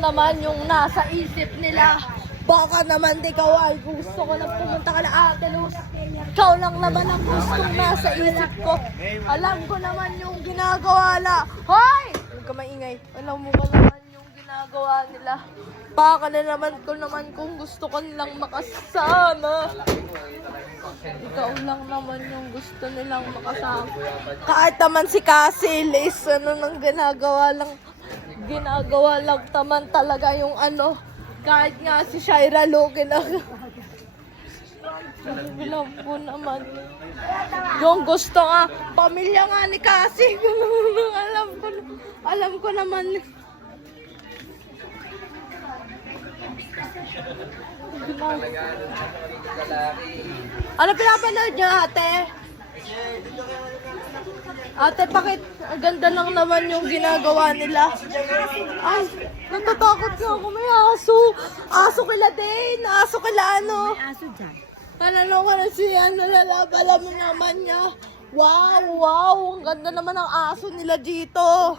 naman yung nasa isip nila. Baka naman ikaw ay gusto ko lang pumunta ka na Ate Luz. Ikaw lang naman ang gustong nasa isip ko. Alam ko naman yung ginagawa na. Hoy! Huwag ka maingay. Alam mo ka naman yung ginagawa nila. Baka na naman ko naman kung gusto ko nilang makasama. Ikaw lang naman yung gusto nilang makasama. Kahit naman si Cassie, Liz, ano nang ginagawa lang naman talaga yung ano. Kahit nga si Shaira Lo, alam ko naman. Yung gusto nga, pamilya nga ni Cassie. alam ko naman. Ano pinapanood niyo, ate? Ate, bakit ang ganda lang naman yung ginagawa nila? Ay, natatakot nga ako. May aso. Aso kila din. Aso kila ano. May aso dyan. Panalo ka na siya. Nalalabala mo naman niya. Wow, wow. Ang ganda naman ng aso nila dito.